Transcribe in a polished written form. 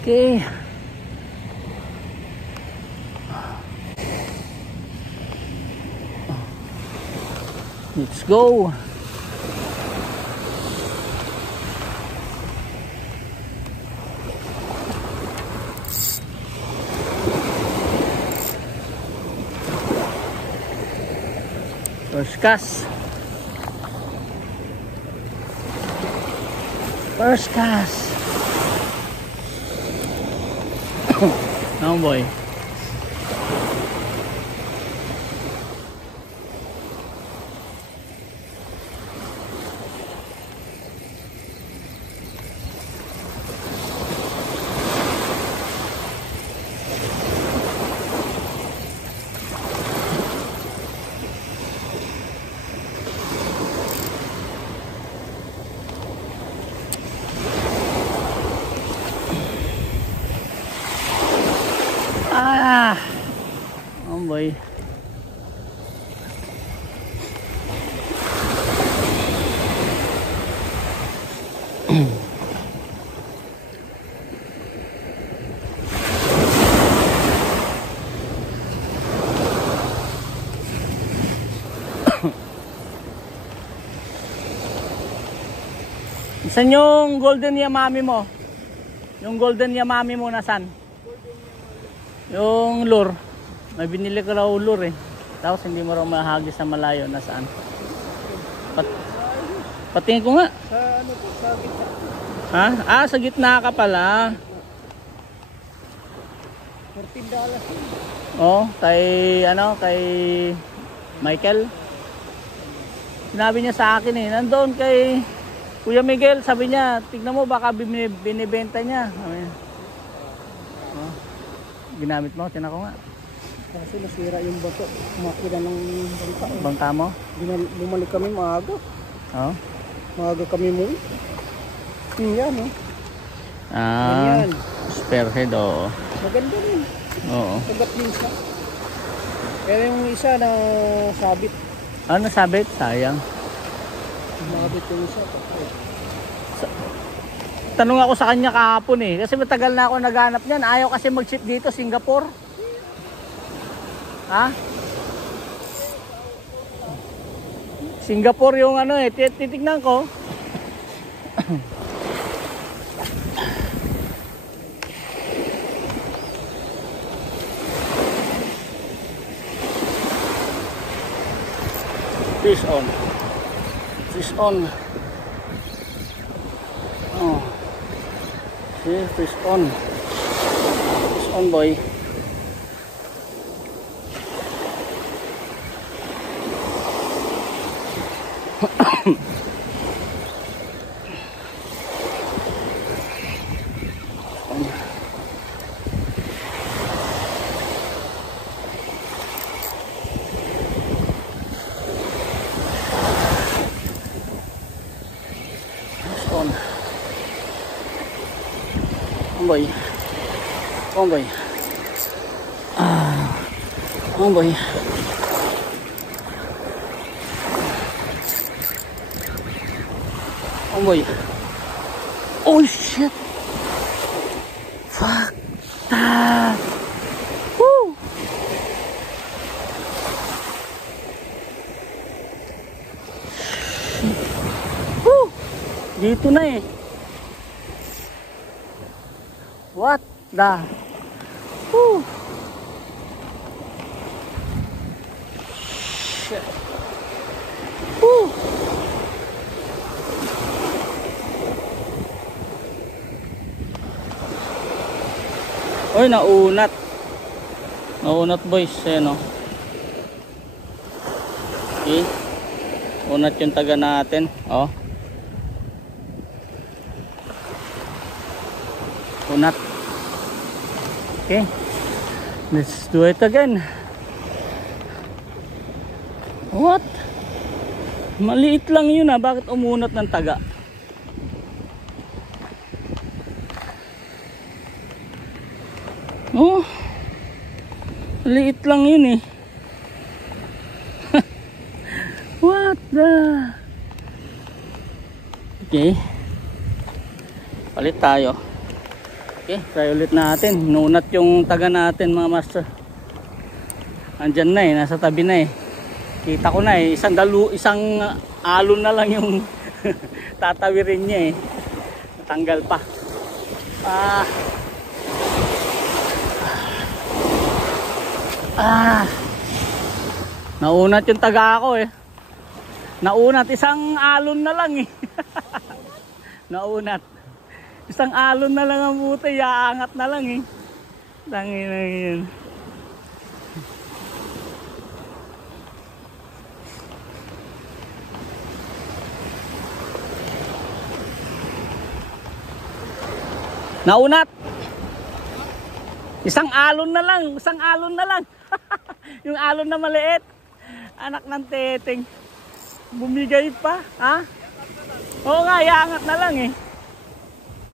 Okay. Let's go. First cast. First cast. Oh boy. Ah, oh boy. Saan yung golden yamami mo? Yung golden yamami mo nasan? Yung lure. May binili ko raw lure eh. Tapos hindi mo raw mahagis sa malayo. Nasaan? Patingin ko nga. Sa ano po? Sa gitna. Ha? Ah, sa gitna ka pala. $14. Oh, kay ano, kay Michael. Sinabi niya sa akin eh, nandoon kay Kuya Miguel, sabi niya, tignan mo baka binibenta niya. Oh, ginamit mo, tinan ko nga. Kasi nasira yung bato, makina ng bangka. Bangka mo? Bumalik kami maaga. Oh. Maaga kami mo. Yan oh. Ah, yan. Spearhead, oo. Maganda rin. Oo. Sagat din siya. Pero yung isa na sabit. Ano sabit? Sayang. Sabit yung isa. Tanong ako sa kanya kahapon eh. Kasi matagal na ako naghanap niyan. Ayaw kasi mag-ship dito, Singapore. Ha? Singapore yung ano eh. Titignan ko. Fish on. Fish on. Oh. See, fish on. Fish on, boy. Boy, oh boy, oh boy, oh boy, oh shit, fuck that, woo, woo, dito na eh. What the? Woo! Shit. Woo! Oy, naunat. Naunat boys, ayan o. Okay. Unat yung taga natin. Oh. Unat. Okay, let's do it again. What? Maliit lang yun ah. Bakit umunat ng taga? Oh, maliit lang yun eh. What the? Okay, palit tayo. Okay, try ulit natin. Nunat yung taga natin mga master. Andyan na eh, nasa tabi na eh. Kita ko na eh, isang alon na lang yung tatawirin niya eh. Natanggal pa. Naunat yung taga ako eh. Naunat, isang alon na lang eh. Naunat. Isang alon na lang ang buti, iaangat na lang eh. Tangin na yun. Naunat. Isang alon na lang, isang alon na lang. Yung alon na maliit. Anak ng teteng. Bumigay pa, ha? Oo nga, iaangat na lang eh.